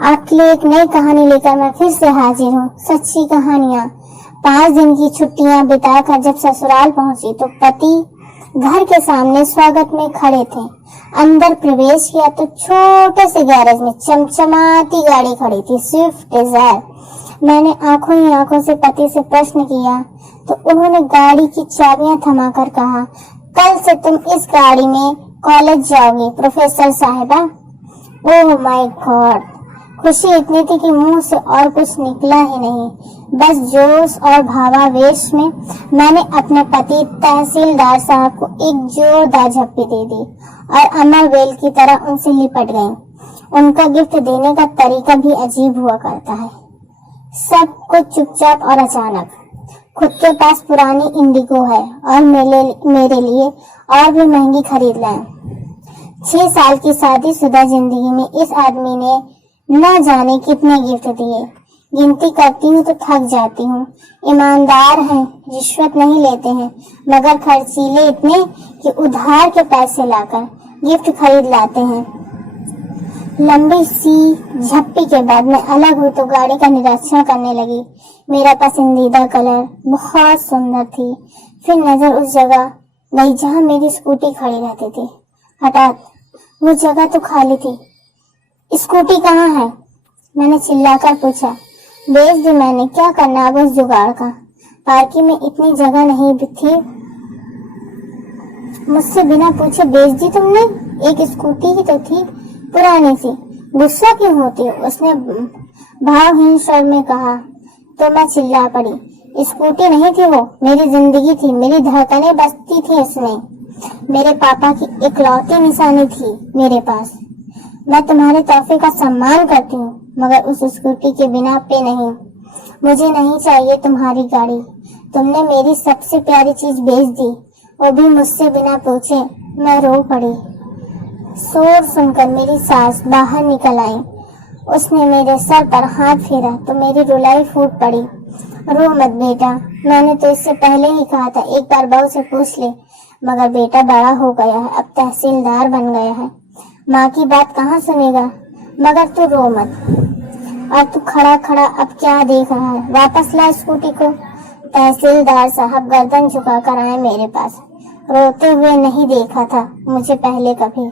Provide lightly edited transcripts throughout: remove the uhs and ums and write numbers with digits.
आपके लिए एक नई कहानी लेकर मैं फिर से हाजिर हूँ। सच्ची कहानियाँ। 5 दिन की छुट्टियां बिताकर जब ससुराल पहुंची तो पति घर के सामने स्वागत में खड़े थे। अंदर प्रवेश किया तो छोटे से गैरेज में चमचमाती गाड़ी खड़ी थी, स्विफ्ट डिजायर। मैंने आंखों ही आंखों से पति से प्रश्न किया तो उन्होंने गाड़ी की चाबियां थमाकर कहा, कल से तुम इस गाड़ी में कॉलेज जाओगी प्रोफेसर साहिबा। Oh my God! खुशी इतनी थी कि मुंह से और कुछ निकला ही नहीं। बस जोश और भावावेश में मैंने अपने पति तहसीलदार साहब को एक जोरदार झप्पी दे दी और अमर बेल की तरह उनसे लिपट गई। उनका गिफ्ट देने का तरीका भी अजीब हुआ करता है। सब कुछ चुपचाप और अचानक। खुद के पास पुरानी इंडिगो है और मेरे लिए और भी महंगी खरीद लाए। 6 साल की शादीशुदा जिंदगी में इस आदमी ने न जाने कितने गिफ्ट दिए। गिनती करती हूँ तो थक जाती हूँ। ईमानदार हैं, रिश्वत नहीं लेते हैं, मगर खर्चीले इतने कि उधार के पैसे लाकर गिफ्ट खरीद लाते हैं। लंबी सी झप्पी के बाद मैं अलग हुई तो गाड़ी का निरीक्षण करने लगी। मेरा पसंदीदा कलर बहुत सुंदर थी। फिर नजर उस जगह गई जहाँ मेरी स्कूटी खड़ी रहती थी। हठात वो जगह तो खाली थी। स्कूटी कहाँ है? मैंने चिल्लाकर पूछा। बेच दी मैंने, क्या करना अब उस जुगाड़ का। पार्किंग में इतनी जगह नहीं थी। मुझसे बिना पूछे बेच दी तुमने? एक स्कूटी ही तो थी, पुरानी सी। गुस्सा क्यों होती हो? उसने भावहीन स्वर में कहा। तो मैं चिल्ला पड़ी। स्कूटी नहीं थी वो, मेरी जिंदगी थी, मेरी धड़कनें बजती थी इसमें। मेरे पापा की इकलौती निशानी थी मेरे पास। मैं तुम्हारे तोहफे का सम्मान करती हूँ, मगर उस स्कूटी के बिना पे नहीं। मुझे नहीं चाहिए तुम्हारी गाड़ी। तुमने मेरी सबसे प्यारी चीज बेच दी, वो भी मुझसे बिना पूछे। मैं रो पड़ी। शोर सुनकर मेरी सास बाहर निकल आई। उसने मेरे सर पर हाथ फेरा तो मेरी रुलाई फूट पड़ी। रो मत बेटा, मैंने तो इससे पहले ही कहा था एक बार बहू से पूछ ले, मगर बेटा बड़ा हो गया है, अब तहसीलदार बन गया है, माँ की बात कहाँ सुनेगा। मगर तू रो मत। और तू खड़ा खड़ा अब क्या देख रहा है? वापस ला स्कूटी को। तहसीलदार साहब गर्दन झुकाकर आए मेरे पास। रोते हुए नहीं देखा था मुझे पहले कभी।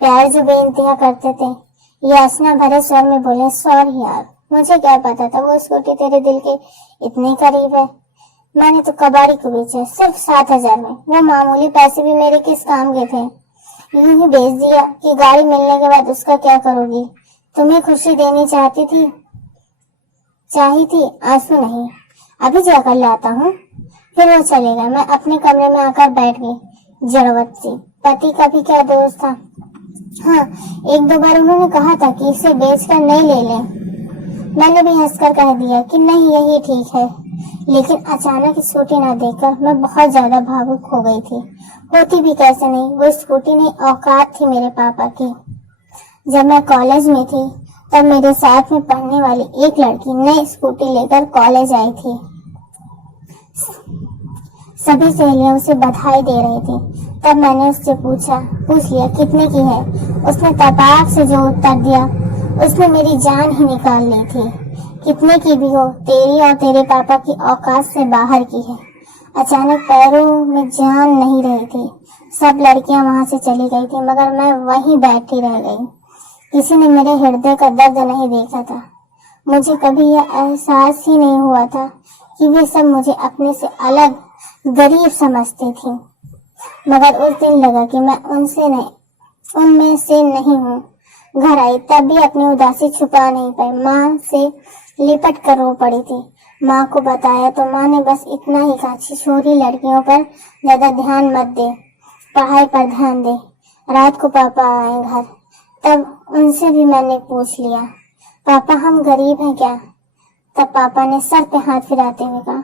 प्यार जो बेइंतहा करते थे, याचना भरे स्वर में बोले, सॉरी यार, मुझे क्या पता था वो स्कूटी तेरे दिल के इतने करीब है। मैंने तो कबाड़ी को बेचा, सिर्फ 7,000 में। वो मामूली पैसे भी मेरे किस काम के थे। यूं ही बेच दिया कि गाड़ी मिलने के बाद उसका क्या करोगी? तुम्हें खुशी देनी चाही थी, आंसू नहीं। अभी जाकर लाता हूँ। फिर वो चले गए। मैं अपने कमरे में आकर बैठ गई, जड़वत सी। पति का भी क्या दोस्त था। हाँ, 1-2 बार उन्होंने कहा था कि इसे बेचकर नहीं ले लें। मैंने भी हंसकर कह दिया कि नहीं, यही ठीक है। लेकिन अचानक स्कूटी न देखकर मैं बहुत ज्यादा भावुक हो गई थी। होती भी कैसे नहीं, वो स्कूटी नहीं, औकात थी मेरे पापा की। जब मैं कॉलेज में थी तब मेरे साथ में पढ़ने वाली एक लड़की नई स्कूटी लेकर कॉलेज आई थी। सभी सहेलियां उसे बधाई दे रही थी। तब मैंने उससे पूछ लिया कितने की है। उसने तपाक से जो उत्तर दिया, उसने मेरी जान ही निकाल ली थी। कितने की भी हो, तेरी और तेरे पापा की औकात से बाहर की है। अचानक पैरों में जान नहीं रही थी। सब लड़कियां वहां से चली गई थी, मगर मैं वहीं बैठी रह गई। किसी ने मेरे हृदय का दर्द नहीं देखा था। मुझे कभी यह एहसास ही नहीं हुआ था कि वे सब मुझे अपने से अलग, गरीब समझती थी। मगर उस दिन लगा कि मैं उनमें से नहीं हूँ। घर आई तब भी अपनी उदासी छुपा नहीं पाई। माँ से लिपट कर रो पड़ी थी। माँ को बताया तो माँ ने बस इतना ही कहा, छोरी लड़कियों पर ज्यादा ध्यान मत दे, पढ़ाई पर ध्यान दे। रात को पापा आए घर, तब उनसे भी मैंने पूछ लिया, पापा हम गरीब हैं क्या? तब पापा ने सर पे हाथ फिराते हुए कहा,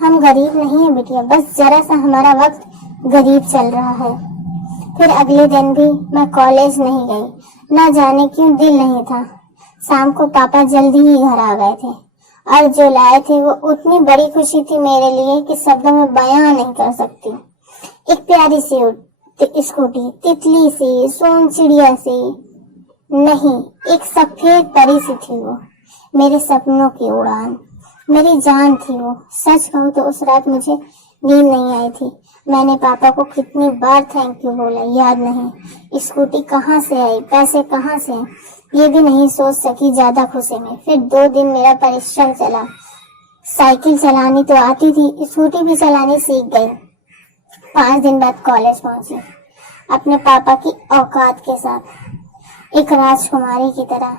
हम गरीब नहीं है बिटिया, बस जरा सा हमारा वक्त गरीब चल रहा है। फिर अगले दिन भी मैं कॉलेज नहीं गई। न जाने क्यों दिल नहीं था। शाम को पापा जल्दी ही घर आ गए थे और जो लाए थे वो उतनी बड़ी खुशी थी मेरे लिए कि शब्दों में बयां नहीं कर सकती। एक प्यारी सी स्कूटी, तितली सी, सोन चिड़िया सी। नहीं, एक सफेद परी सी थी वो, मेरे सपनों की उड़ान, मेरी जान थी वो। सच कहूँ तो उस रात मुझे नींद नहीं आई थी। मैंने पापा को कितनी बार थैंक यू बोला याद नहीं। स्कूटी कहाँ से आई, पैसे कहाँ से आए, ये भी नहीं सोच सकी ज्यादा खुशी में। फिर 2 दिन मेरा परिश्रम चला। साइकिल चलानी तो आती थी, स्कूटी भी चलानी सीख गई। 5 दिन बाद कॉलेज पहुंची, अपने पापा की औकात के साथ, एक राजकुमारी की तरह,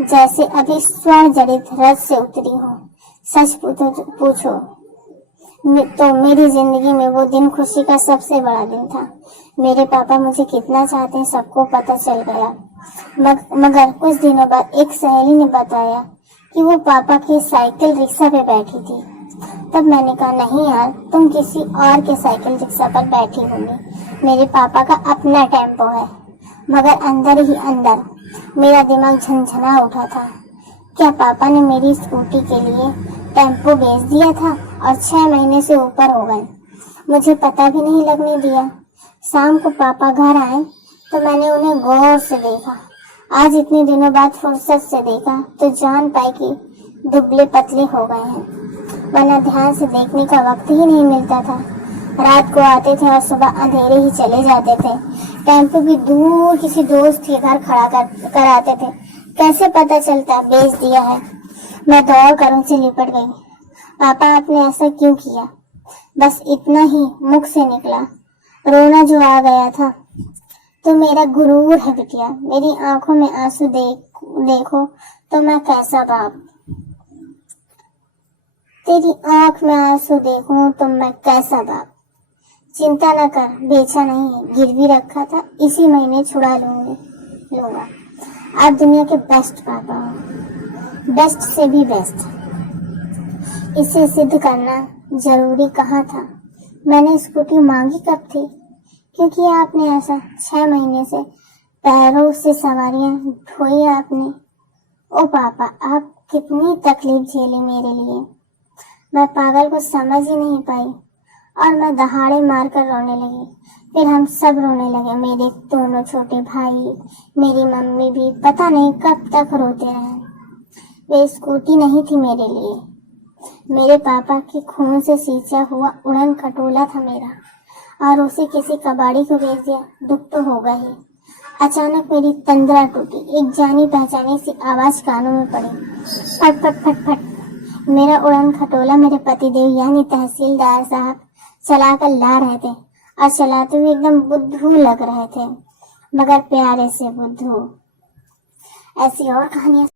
जैसे अभी स्वर्ण जड़ित रथ से उतरी हूँ। सच पूछो तो मेरी जिंदगी में वो दिन खुशी का सबसे बड़ा दिन था। मेरे पापा मुझे कितना चाहते हैं सबको पता चल गया। मगर कुछ दिनों बाद एक सहेली ने बताया कि वो पापा की साइकिल रिक्शा पे बैठी थी। तब मैंने कहा नहीं यार, तुम किसी और के साइकिल रिक्शा पर बैठी होंगी, मेरे पापा का अपना टेम्पो है। मगर अंदर ही अंदर मेरा दिमाग झंझना उठा था। क्या पापा ने मेरी स्कूटी के लिए टेम्पो बेच दिया था और 6 महीने से ऊपर हो गए, मुझे पता भी नहीं लगने दिया। शाम को पापा घर आए तो मैंने उन्हें गौर से देखा। आज इतने दिनों बाद फुर्सत से देखा तो जान पाई कि दुबले पतले हो गए हैं, वरना ध्यान से देखने का वक्त ही नहीं मिलता था। रात को आते थे और सुबह अंधेरे ही चले जाते थे। टेम्पो भी दूर किसी दोस्त के घर खड़ा कर आते थे। कैसे पता चलता बेच दिया है। मैं दौड़ कर उनसे लिपट गई। पापा आपने ऐसा क्यों किया? बस इतना ही मुख से निकला। रोना जो आ गया था। तो मेरा गुरूर है बिटिया, मेरी आंखों में आंसू देखो तो मैं कैसा बाप, तेरी आंख में आंसू देखूं तो मैं कैसा बाप। चिंता न कर, बेचा नहीं है, गिरवी रखा था, इसी महीने छुड़ा लूंगा। आप दुनिया के बेस्ट पापा हो, बेस्ट से भी बेस्ट। इसे सिद्ध करना जरूरी कहाँ था। मैंने स्कूटी मांगी कब थी? क्योंकि आपने ऐसा 6 महीने से पैरों से सवारियां ढोई आपने। ओ पापा, आप कितनी तकलीफ झेली मेरे लिए। मैं पागल को समझ ही नहीं पाई और मैं दहाड़े मारकर रोने लगी। फिर हम सब रोने लगे, मेरे दोनों छोटे भाई, मेरी मम्मी भी। पता नहीं कब तक रोते रहे। वे स्कूटी नहीं थी मेरे लिए, मेरे पापा के खून से सींचा हुआ उड़न खटोला था मेरा, और उसे किसी कबाड़ी को बेच दिया। दुख तो होगा ही। अचानक मेरी तंद्रा टूटी। एक जानी पहचानी सी आवाज कानों में पड़ी, फट फट फट फट। मेरा उड़न खटोला मेरे पतिदेव यानी तहसीलदार साहब चला कर ला रहे थे, और चलाते हुए एकदम बुद्धू लग रहे थे, मगर प्यारे से बुद्धू। ऐसी और कहानियां